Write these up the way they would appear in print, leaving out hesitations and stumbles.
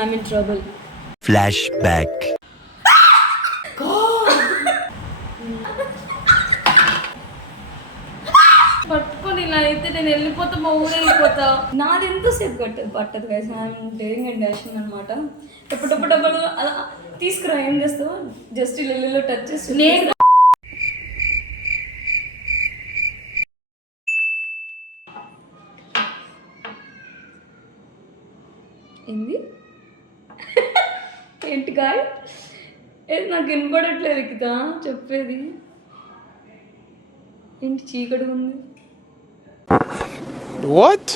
I'm in trouble. Flashback. పట్టుకొని ఇలా అయితే నేను వెళ్ళిపోతా, మా ఊరు వెళ్ళిపోతా. నాది ఎంతసేపు పట్టదు guys. I'm daring and dashing అనమాట. ఎప్పుడు అలా తీసుకురా, ఏం చేస్తావు? జస్ట్ ఇల్లులో టచ్ చేసి నేను ఏంది ఏంటి కాయ ఏది నాకు వినపడట్లేదు ఇక చెప్పేది ఏంటి చీకటి ఉంది. What?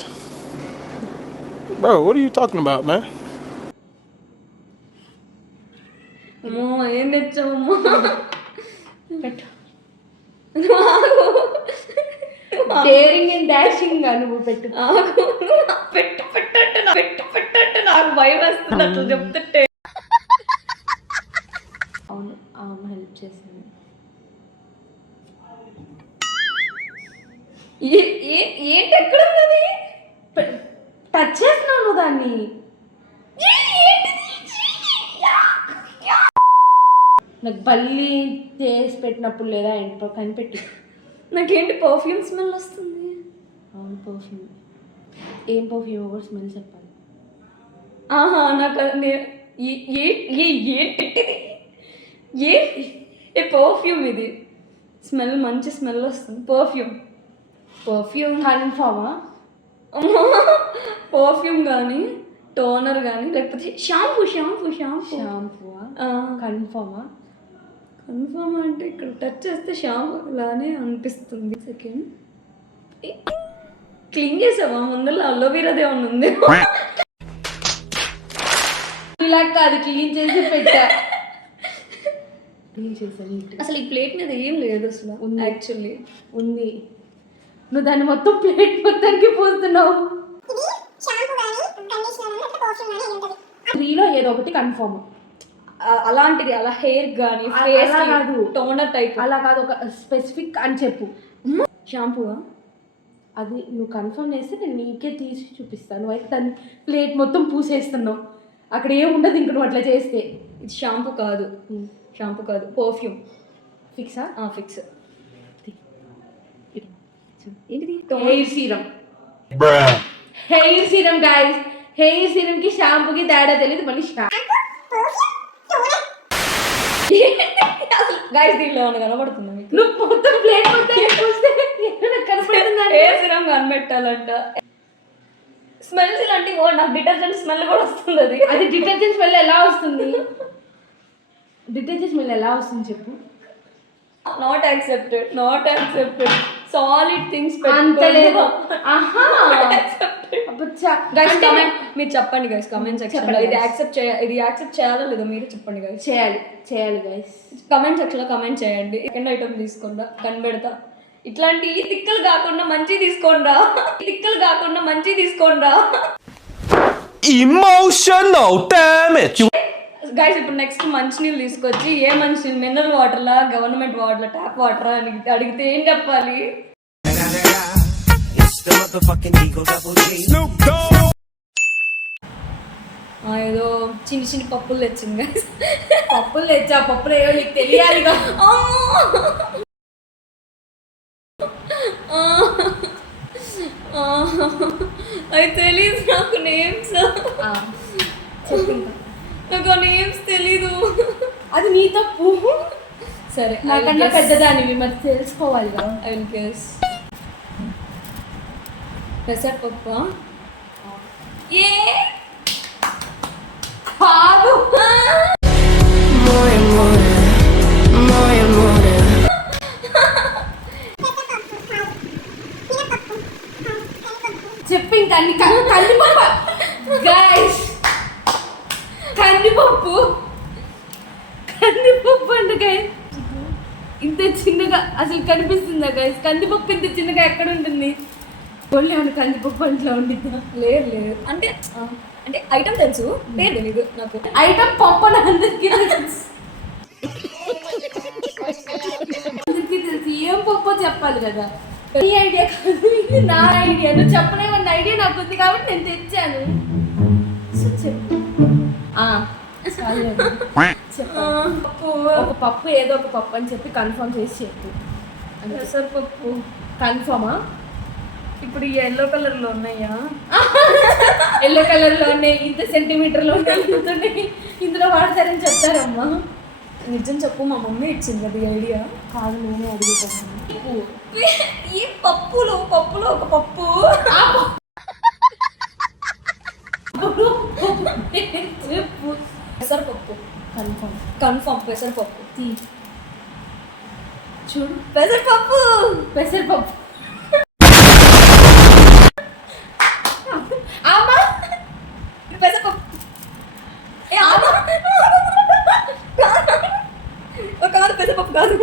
Bro, what are you talking about, man? అమ్మో ఏం తెచ్చావమ్మా? పెట్టు. డేరింగ్ అండ్ డాషింగ్ నువ్వు పెట్టు. పెట్టట్టు నాకు భయం వేస్తుంది అట్లా చెప్తుంటే. అవును, అమ్మ హెల్ప్ చేసింది. ఏంటి ఎక్కడ ఉన్నది? టచ్ చేస్తున్నావు దాన్ని. నాకు బల్లి చేసి పెట్టినప్పుడు లేదా ఇంట్లో కనిపెట్టి. నాకేంటి పర్ఫ్యూమ్ స్మెల్ వస్తుంది. అవును, పర్ఫ్యూమ్. ఏం పర్ఫ్యూమ్ కూడా స్మెల్ చెప్పాలి. ఆహా నాకు ఏంటిది? ఏ పర్ఫ్యూమ్ ఇది. స్మెల్ మంచి స్మెల్ వస్తుంది. పర్ఫ్యూమ్ కన్ఫర్మా? పర్ఫ్యూమ్ కానీ టోనర్ కానీ లేకపోతే షాంపూ. కన్ఫర్మా? కన్ఫర్మ్ అంటే ఇక్కడ టచ్ చేస్తే షాంపూ లానే అనిపిస్తుంది. సెకండ్ క్లీన్ చేసావా? ముందర అలోవీరాదే ఉంది. ఇలా కాదు, క్లీన్ చేసి పెట్టా. క్లీన్ చేసాను. అసలు ఈ ప్లేట్ మీద ఏం లేదు అసలు. యాక్చువల్లీ ఉంది. నువ్వు దాన్ని మొత్తం ప్లేట్ మొత్తానికి పోస్తున్నావు. త్రీలో ఏదో ఒకటి కన్ఫర్మ్. అలాంటిది అలా హెయిర్ కానీ ఫేస్ కాదు, టోనర్ టైప్ అలా కాదు, ఒక స్పెసిఫిక్ అని చెప్పు. షాంపూవా? అది నువ్వు కన్ఫర్మ్ చేస్తే నేను నీకే తీసి చూపిస్తాను. నువ్వు అయితే దాన్ని ప్లేట్ మొత్తం పూసేస్తున్నావు. అక్కడ ఏం ఉండదు ఇంక నువ్వు అట్లా చేస్తే. ఇది షాంపూ కాదు, పర్ఫ్యూమ్. ఫిక్సా? ఫిక్స్. ఏంటిది? Hair serum. Hair serum guys. Hair serum కి షాంపూకి తేడా తెలియదు. మళ్ళీ గైస్ దీనిలో ఏమైనా కనబడుతుందా మీకు? నువ్వు మొత్తం ప్లేట్ మొత్తం చూస్తే కనబడుతుందా? Hair serum కనిపెట్టాలంట. స్మెల్స్ ఇలాంటి నాకు డిటర్జెంట్ స్మెల్ కూడా వస్తుంది. అది డిటర్జెంట్ స్మెల్ ఎలా వస్తుంది? డిటర్జెంట్ స్మెల్ ఎలా వస్తుంది చెప్పు. Not accepted. సాలిడ్ థింగ్స్ అంతలేదు. మీరు చెప్పండి గైస్ కామెంట్ సెక్షన్ లో. ఇది యాక్సెప్ట్ చేయాలా లేదా మీరు చెప్పండి గైస్. చేయాలి గైస్. కామెంట్ సెక్షన్ లో కామెంట్ చేయండి. సెకండ్ ఐటమ్ తీసుకుందా కనిపెడతా. ఇట్లాంటి తిక్కలు కాకుండా మంచి తీసుకోండా. Emotional damage. గైస్ ఇప్పుడు నెక్స్ట్ మంచినీళ్ళు తీసుకొచ్చి, ఏ మంచినీళ్ళు మినరల్ వాటర్లా, గవర్నమెంట్ వాటర్లా, ట్యాప్ వాటరా అని అడిగితే ఏం చెప్పాలి? ఏదో చిన్ని పప్పులు తెచ్చింది గైస్. పప్పులు తెచ్చా. పప్పులు ఏవో నీకు తెలియాలిగా. అది తెలీదు నాకు నేమ్స్. నాకు నేమ్స్ తెలీదు. అది నీ తప్పు. సరే, నాకన్నా పెద్దదానివి మరి తెలుసుకోవాలి కదా. I will guess. పెసరపప్పు. ఏ కాదు. చెప్పు ఇంకా. కందిపప్పు గైస్. కందిపప్పు అంటే గైస్ ఇంత చిన్నగా అసలు కనిపిస్తుందా గైస్? కందిపప్పు ఇంత చిన్నగా ఎక్కడ ఉంటుంది? ఒళ్ళు ఏమన్నా కందిపప్పు అంట్లో ఉండిద్దా? లేదు. అంటే ఐటమ్ తెలుసు, పేరు తెలీదు నాకు. ఐటమ్ పప్పు అని అందరికీ తెలుసు. ఏం పప్పు చెప్పాలి కదా. నీ ఐడియా కాదు, ఇది నా ఐడియా. నువ్వు చెప్పలేమన్న ఐడియా నాకు ఉంది కాబట్టి నేను తెచ్చాను. చెప్పు. చెప్పు ఒక పప్పు ఏదో ఒక పప్పు అని చెప్పి కన్ఫర్మ్ చేసి చెప్పు. పెసరపప్పు. కన్ఫర్మా? ఇప్పుడు ఈ ఎల్లో కలర్ లో ఉన్నాయా? ఎల్లో కలర్ లో ఉన్నాయి, ఇంత సెంటీమీటర్లో ఉన్నాయి, ఇందులో వాడతారని చెప్తారమ్మా. నిజం చెప్పు, మా మమ్మీ ఇచ్చింది అది ఐడియా. కాదు, నేనే అడుగుతాను. ఈ పప్పులో ఒక పప్పు. చెప్పు. పెసరపప్పు. కన్ఫర్మ్ పెసరపప్పు. చూడు, పెసరపప్పు. పెసరపప్పు. పెసరపప్పు. కాదు పెసరపప్పు కాదు.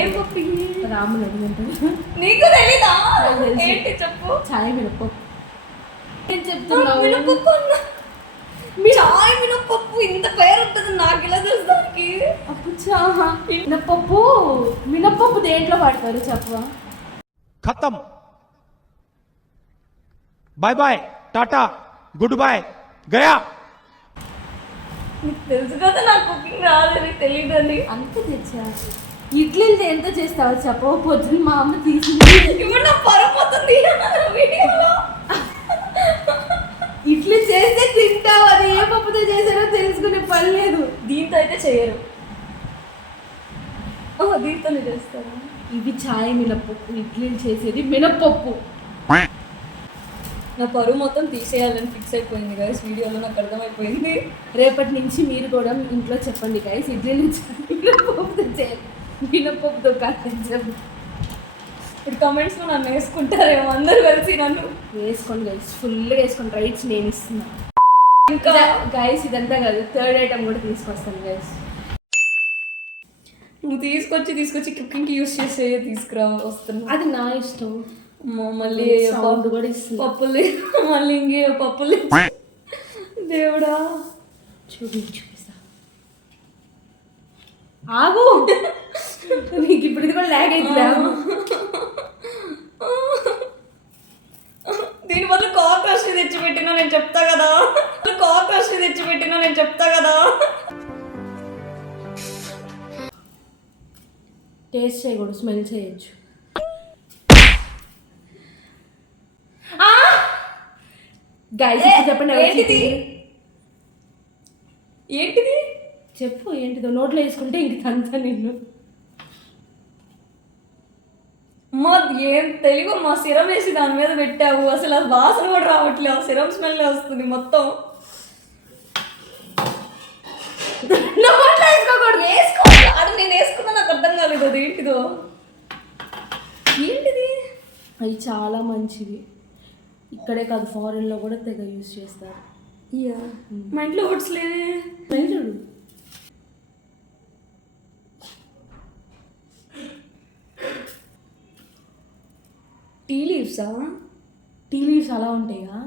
ఏం పప్పు ఇది? రాములు అడుగుంటుంది. నీకు తెలీదా? ఏంటి చెప్పు. చాయ్ మినపప్పు. ఏం చెప్తున్నావు? మినపప్పు అన్నా. చాయ్ మినపప్పు ఇంత పేరు ఉంటుంది, నాకు ఇలా తెలుసు దానికి. మినపప్పు దేంట్లో వాడతారు చెప్పవా? खत्म bye bye tata good bye गया నీకు తెలుసు కదా నాకు కుకింగ్ రాదని తెలియదు అని. అంత తెచ్చా. ఇడ్లీలు ఎంత చేస్తావో చెప్పవు. పొద్దున్న మా అమ్మ తీసింది. ఇప్పుడు నా పరువు పోతుంది వీడియోలో. ఇడ్లీ చేస్తే తింటావు, అది ఏ పప్పుతో చేశారో తెలుసుకునే పని లేదు. దీంతో అయితే చేయరు. దీంతోనే చేస్తారా? ఇవి చాయ్ మినపప్పు, ఇడ్లీలు చేసేది మినపప్పు. నా పరువు మొత్తం తీసేయాలని ఫిక్స్ అయిపోయింది గైస్. వీడియోలో నాకు అర్థమైపోయింది. రేపటి నుంచి మీరు కూడా ఇంట్లో చెప్పండి గైస్, ఇడ్లీలు మినపప్పుతో చేయాలి, మినపప్పుతో కాదని చెప్పి. ఇప్పుడు కమెంట్స్లో నన్ను వేసుకుంటారేమో అందరూ కలిసి నన్ను. వేసుకోండి గైస్, ఫుల్గా వేసుకోండి. రైట్స్ నేను ఇస్తున్నా. ఇంకా గైస్ ఇదంతా కాదు, థర్డ్ ఐటమ్ కూడా తీసుకొస్తాను గైస్. నువ్వు తీసుకొచ్చి కుకింగ్కి యూస్ చేసే తీసుకురా వస్తున్నా. అది నా ఇష్టం. మళ్ళీ సౌండ్ కూడా ఇస్తుంది. పప్పులు మళ్ళీ ఇంకే పప్పులు. దేవుడా, చూపిస్తా. ఆగు, నీకు ఇప్పుడు ఇది కూడా లాగ్ అవుతుందా? దీని వల్ల కాక్రోచ్ తెచ్చిపెట్టినా నేను చెప్తా కదా. కాక్రోచ్ తెచ్చిపెట్టినా నేను చెప్తా కదా. టేస్ట్ చేయకూడదు, స్మెల్ చేయొచ్చు. గైస్ చెప్పండి, ఏంటిది చెప్పు. ఏంటిదో నోట్లో వేసుకుంటే ఇంక అంతా నిన్ను. మా ఏం తెలుగు, మా సిరం వేసి దాని మీద పెట్టావు. అసలు అది వాసన కూడా రావట్లేదు, ఆ సిరం స్మెల్ వస్తుంది మొత్తం. నోట్లో వేసుకోకూడదు. అది నేను వేసుకున్నా, నాకు అర్థం కాలేదు అది ఏంటిది. అవి చాలా మంచివి. ఇక్కడే కాదు, ఫారెన్లో కూడా తెగ యూజ్ చేస్తారు. మా ఇంట్లో ఓట్స్ లేవే. చూడు, టీ లీవ్సా? టీ లీవ్స్ అలా ఉంటాయా?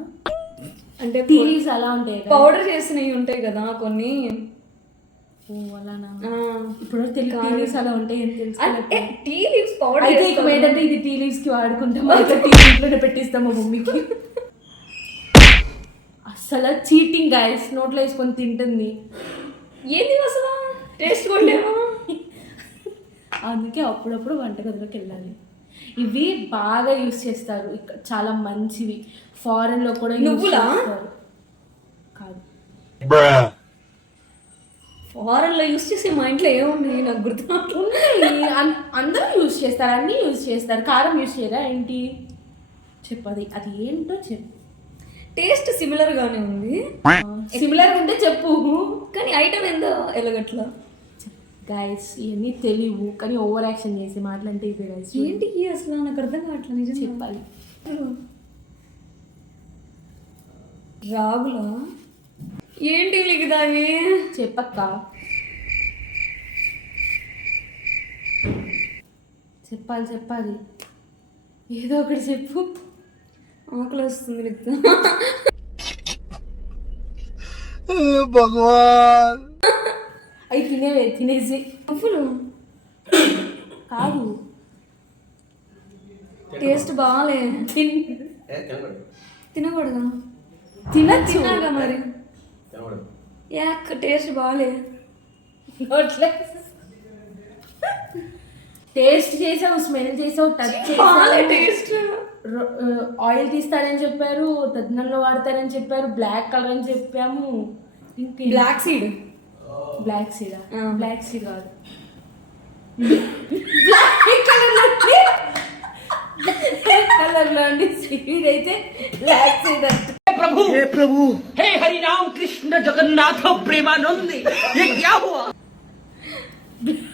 అంటే టీ లీవ్స్ అలా ఉంటాయి, పౌడర్ చేసినవి ఉంటాయి కదా కొన్ని. ఓ అలానా? ఇప్పుడు టీ లీవ్స్ అలా ఉంటాయి అని తెలుసు. టీ లీవ్స్ పౌడర్ అయితే ఇక ఏంటంటే ఇది టీ లీవ్స్ కి వాడుకుంటాం, టీ ఇంట్లోనే పెట్టిస్తాం మా మమ్మీకి. అసలు చీటింగ్ గైస్, నోట్లో వేసుకొని తింటుంది. ఏంది అసలు టేస్ట్ కూడా లేవా? అందుకే అప్పుడప్పుడు వంటగదిలోకి వెళ్ళాలి. ఇవి బాగా యూస్ చేస్తారు ఇక్కడ, చాలా మంచివి. ఫారెన్లో కూడా నువ్వులా? కాదు, ఫారెన్లో యూస్ చేసి మా ఇంట్లో ఏముంది నాకు గుర్తు. అందరూ యూస్ చేస్తారు, అన్నీ యూస్ చేస్తారు. కారం యూస్ చేయరా ఏంటి? చెప్పు, అది ఏంటో చెప్పు. టేస్ట్ సిమిలర్ గానే ఉంది. సిమిలర్ ఉంటే చెప్పు, కానీ ఐటమ్ ఏందో ఎలాగట్లా. గైస్ ఇవన్నీ తెలియవు, కానీ ఓవర్ యాక్షన్ చేసి మాట్లాడితే ఇదే గైస్. ఏంటి అసలు నాకు అర్థం కావట్లేదు, నిజం చెప్పాలి. రాగులా? ఏంటి లిగిదావి? చెప్పక్క, చెప్పాలి, ఏదో ఒకటి చెప్పు. ఆకలి వస్తుంది లిగ్దా. भगवान అవి తినేసి. పప్పులు కాదు, టేస్ట్ బాగాలే. తినకూడదా? తినచ్చు తిన్నాగా మరి యాక్ టేస్ట్ బాగాలే. టేస్ట్ చేసావు, స్మెల్ చేసావు, టచ్ బాగాలే చేసావు. టేస్ట్. ఆయిల్ తీస్తారని చెప్పారు, తద్నంలో వాడతారని చెప్పారు, బ్లాక్ కలర్ అని చెప్పాము. ఇంకే బ్లాక్ సీడ్. బ్లాక్ సీడా? ఆ. బ్లాక్ సీడ్ కాదు, బ్లాక్ కలర్ లో అండి సీడ్ అయితే బ్లాక్ సీడ్ అంటే. हे हरि राम कृष्ण जगन्नाथ प्रेमानंद ये क्या हुआ?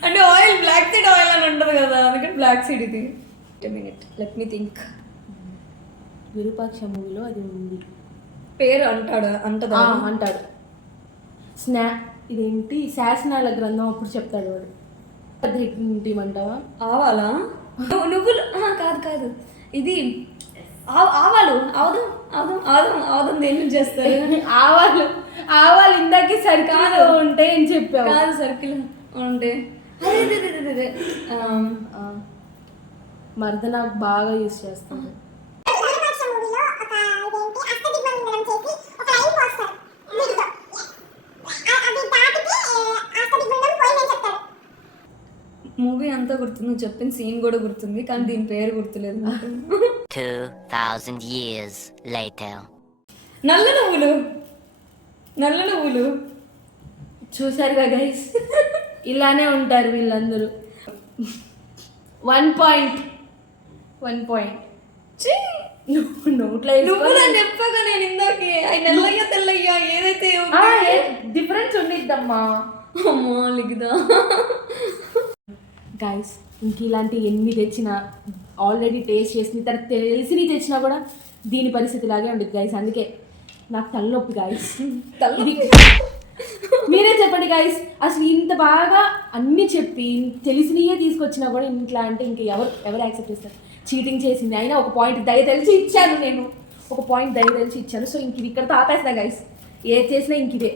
అంటే ఆయిల్ బ్లాక్ సీడ్ ఆయిల్ అని ఉంటుంది కదా, అందుకని బ్లాక్ సీడ్ ఇది. Minute let me think. Virupaksha మూవీలో అది ఉంది. పేరు అంటదా? అంటాడు. ఇదేంటి శాసనాల గ్రంథం అప్పుడు చెప్తాడు వాడు. ఏంటిమంటావా? ఆవాలా? నువ్వులు కాదు ఇది ఆవాలు. ఆవదం దేని చేస్తారు? ఆవాలు ఇందాకే సరికాదు ఉంటే ఏం చెప్పావు? కాదు సర్కిల్ ఉంటే అదే మర్దన బాగా యూజ్ చేస్తాను. మూవీ అంతా గుర్తుంది, నువ్వు చెప్పిన సీన్ కూడా గుర్తుంది, కానీ దీని పేరు గుర్తులేదు. 2000 years later. నల్ల నువ్వులు చూసారుగా గైస్, ఇలానే ఉంటారు వీళ్ళందరూ. 1 పాయింట్ నోట్లో నువ్వులని చెప్పాక నేను ఇందాకే అవి నల్లయ్యా తెల్లయ్యా ఏదైతే డిఫరెన్స్ ఉండిద్దమ్మా. అమ్మా లిగిదా గైస్, ఇంక ఇలాంటి ఎన్ని తెచ్చినా, ఆల్రెడీ టేస్ట్ చేసిన తర్వాత తెలిసి తెచ్చినా కూడా దీని పరిస్థితి ఇలాగే ఉండేది గైస్. అందుకే నాకు తలనొప్పి గైస్. మీరే చెప్పండి గైస్, అసలు ఇంత బాగా అన్నీ చెప్పి తెలిసినయే తీసుకొచ్చినా కూడా ఇంట్లో అంటే ఇంక ఎవరు యాక్సెప్ట్ చేస్తారు? చీటింగ్ చేసింది అయినా ఒక పాయింట్ దయ తెలిసి ఇచ్చాను నేను. సో ఇంక ఇది ఇక్కడతో ఆపేస్తా గైస్. ఏది చేసినా ఇంక ఇదే.